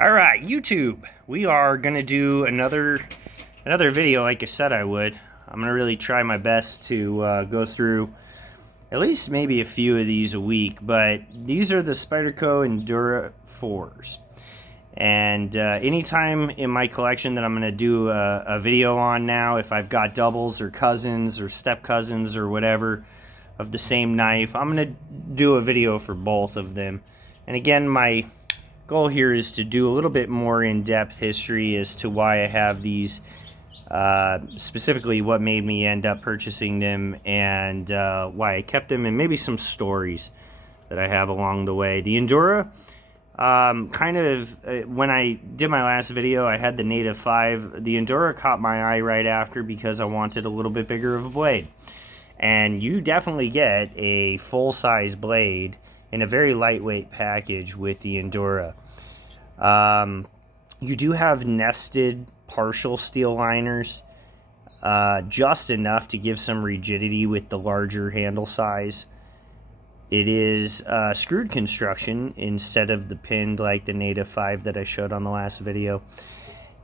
All right, YouTube. We are gonna do another video, like I said I would. I'm gonna really try my best to go through at least maybe a few of these a week. But these are the Spyderco Endura 4s, and anytime in my collection that I'm gonna do a video on now, if I've got doubles or cousins or step cousins or whatever of the same knife, I'm gonna do a video for both of them. And again, my goal here is to do a little bit more in-depth history as to why I have these, specifically what made me end up purchasing them, and why I kept them, and maybe some stories that I have along the way. The Endura, when I did my last video, I had the Native 5. The Endura caught my eye right after because I wanted a little bit bigger of a blade. And you definitely get a full-size blade in a very lightweight package with the Endura. You do have nested partial steel liners, just enough to give some rigidity with the larger handle size. It is screwed construction instead of the pinned like the Native 5 that I showed on the last video.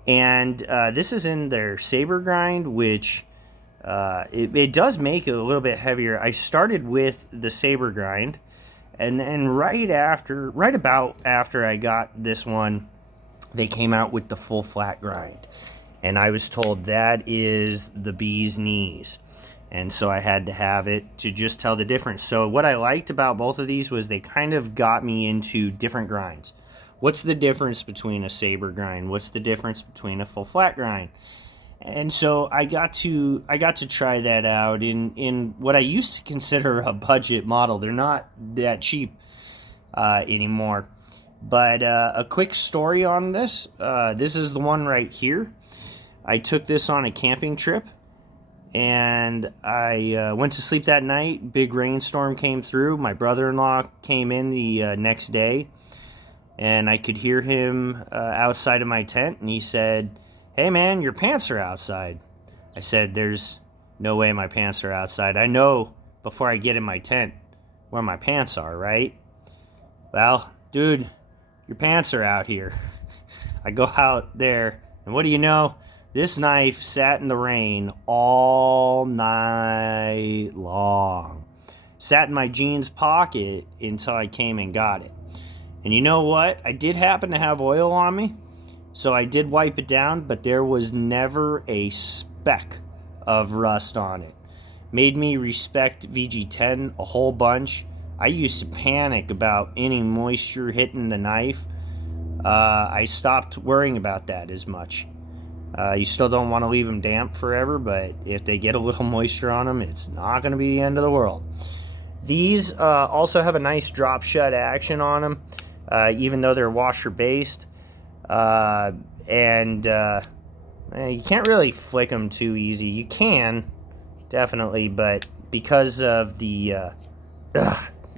And this is in their saber grind, which it does make it a little bit heavier. I started with the saber grind, and then right about after I got this one, they came out with the full flat grind. And I was told that is the bee's knees. And so I had to have it to just tell the difference. So what I liked about both of these was they kind of got me into different grinds. What's the difference between a saber grind? What's the difference between a full flat grind? And so I got to try that out in what I used to consider a budget model. They're not that cheap anymore. But a quick story on this. This is the one right here. I took this on a camping trip, and I went to sleep that night. Big rainstorm came through. My brother-in-law came in the next day, and I could hear him outside of my tent, and he said, "Hey man, your pants are outside." I said, "There's no way my pants are outside. I know before I get in my tent where my pants are, right?" "Well, dude, your pants are out here." I go out there, and what do you know? This knife sat in the rain all night long. Sat in my jeans pocket until I came and got it. And you know what? I did happen to have oil on me, so I did wipe it down, but there was never a speck of rust on it. Made me respect vg10 a whole bunch. I used to panic about any moisture hitting the knife. I stopped worrying about that as much. You still don't want to leave them damp forever, but if they get a little moisture on them, it's not going to be the end of the world. These also have a nice drop shut action on them, even though they're washer based. And you can't really flick them too easy. You can, definitely, but because of the...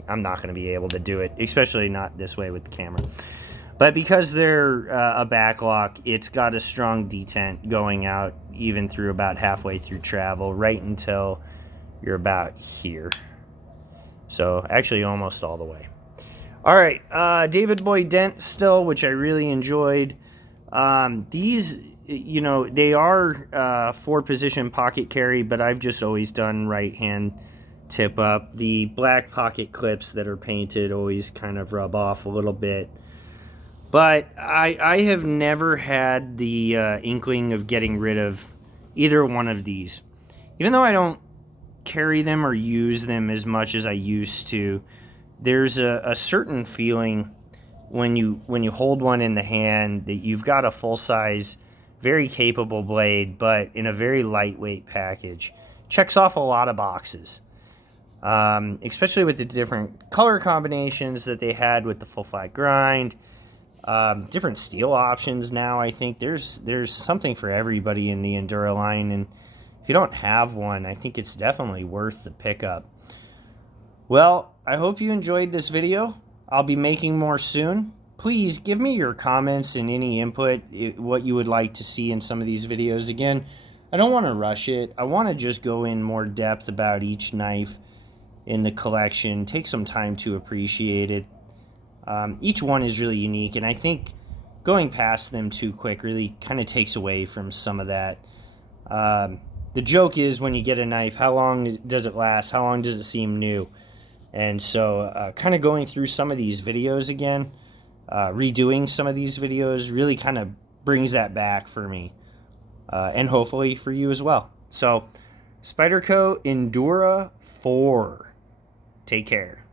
I'm not going to be able to do it, especially not this way with the camera. But because they're a backlock, it's got a strong detent going out even through about halfway through travel, right until you're about here. So actually almost all the way. All right, David Boy dent still, which I really enjoyed. These, you know, they are 4-position pocket carry, but I've just always done right hand tip up. The black pocket clips that are painted always kind of rub off a little bit. But I have never had the inkling of getting rid of either one of these. Even though I don't carry them or use them as much as I used to, there's a certain feeling when you hold one in the hand that you've got a full-size, very capable blade, but in a very lightweight package. Checks off a lot of boxes. Especially with the different color combinations that they had with the full flat grind. Different steel options now. I think there's something for everybody in the Endura line, and if you don't have one, I think it's definitely worth the pickup. Well, I hope you enjoyed this video. I'll be making more soon. Please give me your comments and any input, what you would like to see in some of these videos. Again, I don't want to rush it. I want to just go in more depth about each knife in the collection, take some time to appreciate it. Each one is really unique, and I think going past them too quick really kind of takes away from some of that. The joke is, when you get a knife, how long does it last? How long does it seem new? And so kind of going through some of these videos again, redoing some of these videos really kind of brings that back for me, and hopefully for you as well. So Spyderco Endura 4. Take care.